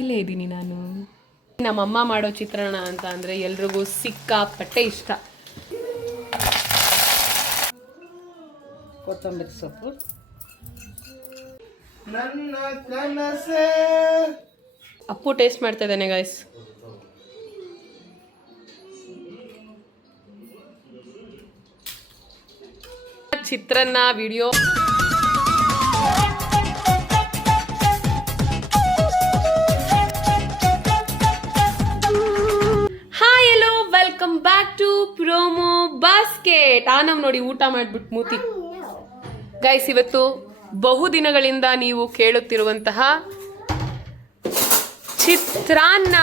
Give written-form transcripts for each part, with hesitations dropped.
ಇಲ್ಲೇ ಇದ್ದೀನಿ ನಾನು. ನಮ್ಮಮ್ಮ ಮಾಡೋ ಚಿತ್ರಾನ್ನ ಅಂತ ಅಂದರೆ ಎಲ್ರಿಗೂ ಸಿಕ್ಕಾಪಟ್ಟೆ ಇಷ್ಟ. ಕೊತ್ತಂಬರಿ ಸೊಪ್ಪು, ನನ್ನ ಕನಸೆ. ಅಪ್ಪು ಟೇಸ್ಟ್ ಮಾಡ್ತಾ ಇದ್ದಾನೆ ಗೈಸ್. ಚಿತ್ರಾನ್ನ ವಿಡಿಯೋ. ಹಾಯ್ ಎಲ್ಲೋ, welcome back to promo basket. ನಾವು ನೋಡಿ ಊಟ ಮಾಡ್ಬಿಟ್ಟು ಮೂತಿ ಗೈಸ್. ಇವತ್ತು ಬಹುದಿನಗಳಿಂದ ನೀವು ಕೇಳುತ್ತಿರುವಂತಹ ಚಿತ್ರಾನ್ನ.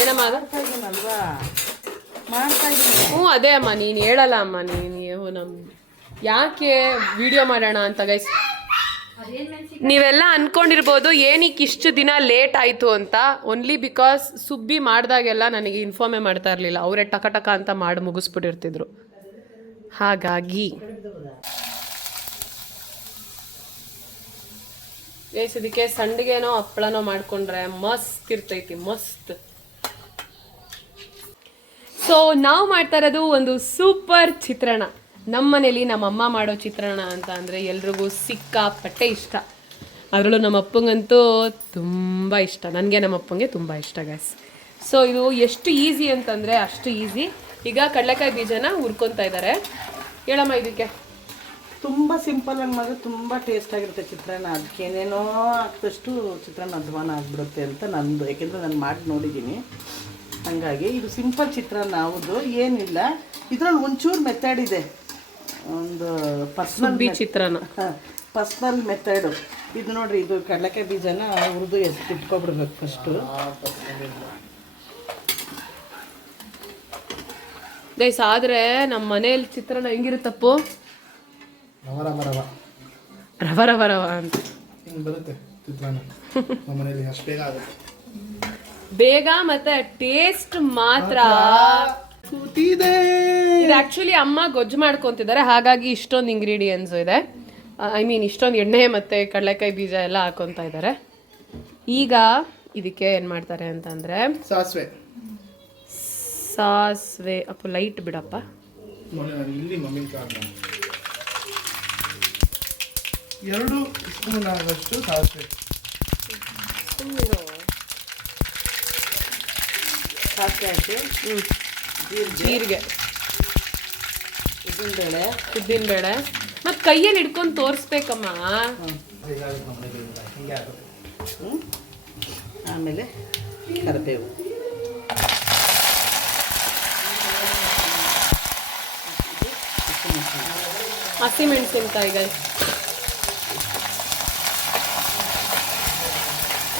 ಏನಮ್ಮ ಅದು? ಹ್ಞೂ ಅದೇ ಅಮ್ಮ, ನೀನು ಹೇಳಲ್ಲ ಅಮ್ಮ. ನೀವು ಯಾಕೆ ವಿಡಿಯೋ ಮಾಡೋಣ ಅಂತ ಗೈಸ್. ನೀವೆಲ್ಲ ಅನ್ಕೊಂಡಿರ್ಬೋದು ಏನಕ್ಕೆ ಇಷ್ಟು ದಿನ ಲೇಟ್ ಆಯಿತು ಅಂತ. ಓನ್ಲಿ ಬಿಕಾಸ್ ಸುಬ್ಬಿ ಮಾಡಿದಾಗೆಲ್ಲ ನನಗೆ ಇನ್ಫಾರ್ಮೇ ಮಾಡ್ತಾ ಇರಲಿಲ್ಲ. ಅವರೇ ಟಕ ಅಂತ ಮಾಡಿ ಮುಗಿಸ್ಬಿಟ್ಟಿರ್ತಿದ್ರು. ಹಾಗಾಗಿ ಗೈಸ್ ಇದಕ್ಕೆ ಸಂಡಿಗೆನೋ ಹಪ್ಪಳನೋ ಮಾಡ್ಕೊಂಡ್ರೆ ಮಸ್ತ್ ಇರ್ತೈತಿ, ಮಸ್ತ್. ಸೊ ನಾವು ಮಾಡ್ತಾ ಇರೋದು ಒಂದು ಸೂಪರ್ ಚಿತ್ರಾನ್ನ. ನಮ್ಮ ಮನೇಲಿ ನಮ್ಮಮ್ಮ ಮಾಡೋ ಚಿತ್ರಾನ್ನ ಅಂತ ಅಂದರೆ ಎಲ್ರಿಗೂ ಸಿಕ್ಕಾಪಟ್ಟೆ ಇಷ್ಟ. ಅದರಲ್ಲೂ ನಮ್ಮ ಅಪ್ಪಂಗಂತೂ ತುಂಬ ಇಷ್ಟ. ನನಗೆ ನಮ್ಮ ಅಪ್ಪಂಗೆ ತುಂಬ ಇಷ್ಟ ಗೈಸ್. ಸೊ ಇದು ಎಷ್ಟು ಈಸಿ ಅಂತಂದರೆ ಅಷ್ಟು ಈಸಿ. ಈಗ ಕಡಲೆಕಾಯಿ ಬೀಜನ ಹುರ್ಕೊತಾ ಇದ್ದಾರೆ. ಹೇಳಮ್ಮ ಇದಕ್ಕೆ. ತುಂಬ ಸಿಂಪಲ್ ಆಗಿ ಮಾಡಿದ್ರೆ ತುಂಬ ಟೇಸ್ಟ್ ಆಗಿರುತ್ತೆ ಚಿತ್ರಾನ್ನ. ಅದಕ್ಕೆ ಏನೇನೋ ಹಾಕಿದಷ್ಟು ಚಿತ್ರಾನ್ನ ಅಧ್ವಾನ ಆಗಿಬಿಡುತ್ತೆ ಅಂತ ನಂದು, ಯಾಕೆಂದರೆ ನಾನು ಮಾಡಿ ನೋಡಿದ್ದೀನಿ. ಹಾಗಾಗಿ ಇದು ಸಿಂಪಲ್ ಚಿತ್ರಾನ್ನ. ಹೌದು, ಏನಿಲ್ಲ. ಇದರಲ್ಲಿ ಒಂಚೂರು ಮೆಥಡ್ ಇದೆ, ಒಂದು ಪರ್ಸ್ನಲ್ ಚಿತ್ರಾನ್ನ, ಪರ್ಸ್ನಲ್ ಮೆಥಡು. ಇದು ನೋಡಿರಿ, ಇದು ಕಡಲೆಕಾಯಿ ಬೀಜನ ಹುರಿದು ಇಟ್ಕೊಬಿಡ್ಬೇಕು ಫಸ್ಟು ಗೈಸ್. ಆದರೆ ನಮ್ಮ ಮನೇಲಿ ಚಿತ್ರಾನ್ನ ಹೆಂಗಿರುತ್ತಪ್ಪು? ರವ ರವ ರವ ಅಂತ ಬರುತ್ತೆ ಚಿತ್ರಾನ್ನ. ನಮ್ಮ ಮನೇಲಿ ಅಷ್ಟು ಬೇಗ ಆಗುತ್ತೆ, ಬೇಗ, ಮತ್ತೆ ಟೇಸ್ಟ್ ಮಾತ್ರ. ಇದು ಆಕ್ಚುಲಿ ಅಮ್ಮ ಗೊಜ್ಜು ಮಾಡ್ಕೊತಿದ್ದಾರೆ, ಹಾಗಾಗಿ ಇಷ್ಟೊಂದು ಇಂಗ್ರೀಡಿಯೆಂಟ್ಸ್ ಇದೆ. ಐ ಮೀನ್ ಇಷ್ಟೊಂದು ಎಣ್ಣೆ ಮತ್ತು ಕಡಲೆಕಾಯಿ ಬೀಜ ಎಲ್ಲ ಹಾಕೊತಾ ಇದ್ದಾರೆ. ಈಗ ಇದಕ್ಕೆ ಏನು ಮಾಡ್ತಾರೆ ಅಂತಂದರೆ ಸಾಸಿವೆ ಅಪ್ಪ ಲೈಟ್ ಬಿಡಪ್ಪ. ಇಲ್ಲಿ ಮಮ್ಮಿ 2 ಸ್ಪೂನ್ ಆಗೋಷ್ಟು ಸಾಸಿವೆ, ಸಾಸಿವೆ ಹಾಕಿ, ಜೀರಿಗೆ, ಉದ್ದಿನಬೇಳೆ ಮತ್ತು ಕೈಯಲ್ಲಿ ಹಿಡ್ಕೊಂಡು ತೋರಿಸ್ಬೇಕಮ್ಮ. ಆಮೇಲೆ ಕರಿಬೇವು, ಹಸಿಮೆಣಸಿನ್ಕಾಯಿ,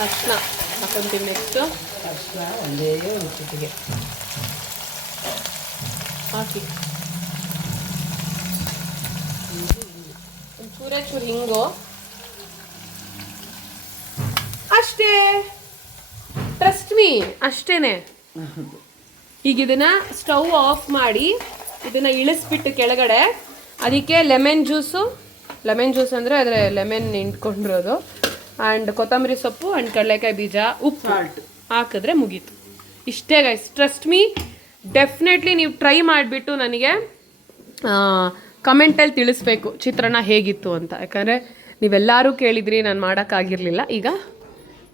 ಅರ್ಶಿನ ಹಾಕೊಂತೀನಿ. ನೆಕ್ಸ್ಟು ಅರ್ಶಿನ ಒಂದೇ ಒಂದು ಚಿಟಿಗೆ ಹಾಕಿ, ಒಂಚೂರೇ ಚೂರು ಹಿಂಗು ಅಷ್ಟೇ. ಟ್ರಸ್ಟ್ ಮೀ, ಅಷ್ಟೇನೆ. ಈಗ ಇದನ್ನ ಸ್ಟವ್ ಆಫ್ ಮಾಡಿ ಇದನ್ನ ಇಳಿಸ್ಬಿಟ್ಟು ಕೆಳಗಡೆ ಅದಕ್ಕೆ ಲೆಮನ್ ಜ್ಯೂಸ್ ಅಂದರೆ ಅದರ ಲೆಮನ್ ಹಿಂಡ್ಕೊಂಡಿರೋದು, ಆ್ಯಂಡ್ ಕೊತ್ತಂಬರಿ ಸೊಪ್ಪು ಆ್ಯಂಡ್ ಕಡಲೆಕಾಯಿ ಬೀಜ, ಉಪ್ಪು ಹಾಕಿದ್ರೆ ಮುಗೀತು. ಇಷ್ಟೇ ಗೈಸ್. ಟ್ರಸ್ಟ್ ಮೀ, ಡೆಫಿನೆಟ್ಲಿ ನೀವು ಟ್ರೈ ಮಾಡಿಬಿಟ್ಟು ನನಗೆ ಕಮೆಂಟಲ್ಲಿ ತಿಳಿಸ್ಬೇಕು ಚಿತ್ರಾನ್ನ ಹೇಗಿತ್ತು ಅಂತ. ಯಾಕಂದರೆ ನೀವೆಲ್ಲರೂ ಕೇಳಿದ್ರಿ, ನಾನು ಮಾಡೋಕ್ಕಾಗಿರಲಿಲ್ಲ. ಈಗ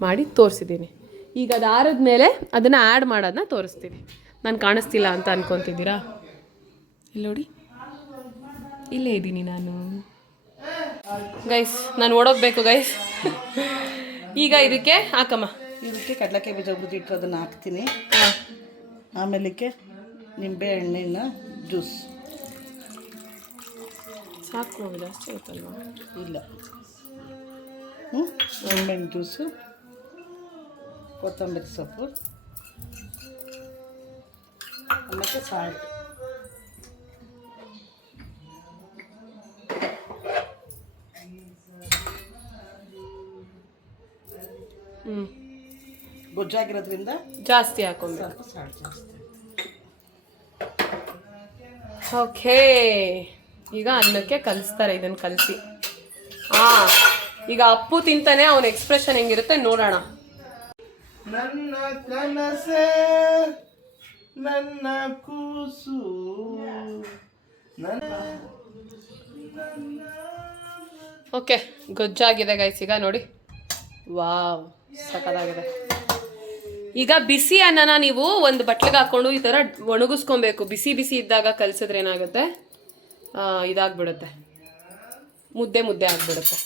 ಮಾಡಿ ತೋರಿಸಿದ್ದೀನಿ. ಈಗ ಅದಾರದ ಮೇಲೆ ಅದನ್ನು ಆ್ಯಡ್ ಮಾಡೋದನ್ನ ತೋರಿಸ್ತೀನಿ. ನಾನು ಕಾಣಿಸ್ತಿಲ್ಲ ಅಂತ ಅನ್ಕೊತಿದ್ದೀರಾ? ಇಲ್ಲಿ ನೋಡಿ, ಇಲ್ಲೇ ಇದ್ದೀನಿ ನಾನು ಗೈಸ್. ನಾನು ಓಡೋಗ್ಬೇಕು ಗೈಸ್. ಈಗ ಇದಕ್ಕೆ ಹಾಕಮ್ಮ. ಇದಕ್ಕೆ ಕಡಲೆಕಾಯಿ ಬೀಜ ಹುರಿದಿಟ್ಟು ಅದನ್ನು ಹಾಕ್ತೀನಿ. ಆಮೇಲೆ ನಿಂಬೆ ಹಣ್ಣಿನ ಜ್ಯೂಸ್ ಸಾಕು, ಜಾಸ್ತಿ ಆಯ್ತಲ್ವ? ಇಲ್ಲ, ನಿಂಬೆಹಣ್ಣು ಜ್ಯೂಸು, ಕೊತ್ತಂಬರಿ ಸೊಪ್ಪು, ಮತ್ತು ಸಾಲ್ಟ್. ಗೊಜ್ಜಾಗಿರೋದ್ರಿಂದ ಜಾಸ್ತಿ ಹಾಕೊಂಡ್ಬೇಕು. ಸಾಲ್ಟ್ ಜಾಸ್ತಿ. ಓಕೆ, ಈಗ ಅನ್ನಕ್ಕೆ ಕಲಿಸ್ತಾರೆ. ಇದನ್ನು ಕಲಸಿ ಈಗ ಅಪ್ಪು ತಿಂತಾನೆ, ಅವನ ಎಕ್ಸ್ಪ್ರೆಷನ್ ಹೆಂಗಿರುತ್ತೆ ನೋಡೋಣ. ನನ್ನ ಕನಸೆ ನನ್ನ ಕೂಸು ಓಕೆ, ಗೊಜ್ಜಾಗಿದೆ ಗೈಸ್. ಈಗ ನೋಡಿ, ವಾವ್, ಸಖತ್ತಾಗಿದೆ. ಈಗ ಬಿಸಿ ಅನ್ನನ ನೀವು ಒಂದು ಬಟ್ಲಿಗೆ ಹಾಕೊಂಡು ಈ ಥರ ಒಣಗಿಸ್ಕೊಬೇಕು. ಬಿಸಿ ಬಿಸಿ ಇದ್ದಾಗ ಕಲಸಿದ್ರೆ ಏನಾಗುತ್ತೆ, ಇದಾಗ್ಬಿಡುತ್ತೆ, ಮುದ್ದೆ ಮುದ್ದೆ ಆಗ್ಬಿಡುತ್ತೆ.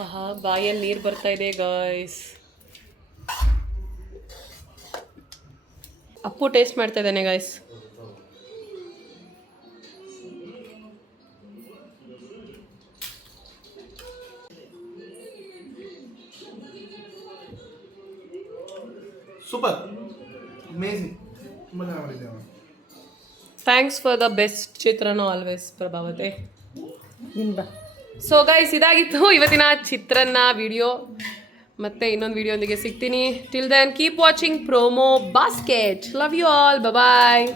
ಆಹಾ, ಬಾಯಲ್ಲಿ ನೀರು ಬರ್ತಾ ಇದೆ ಗಾಯ್ಸ್. ಅಪ್ಪು ಟೇಸ್ಟ್ ಮಾಡ್ತಾ ಇದ್ದಾನೆ ಗಾಯ್ಸ್. ಸೂಪರ್, ಅಮೇಜಿಂಗ್, ತುಂಬ ಚೆನ್ನಾಗಿ ಮಾಡಿದ್ದೆ. Thanks for the best chitranna always Prabhavati. ನಿಂದ ಸೊ ಗೈಸ್, ಇದಾಗಿತ್ತು ಇವತ್ತಿನ ಚಿತ್ರಾನ್ನ ವಿಡಿಯೋ. ಮತ್ತೆ ಇನ್ನೊಂದು ವಿಡಿಯೋ ಒಂದಿಗೆ ಸಿಗ್ತೀನಿ. Till then keep watching promo basket. Love you all, bye.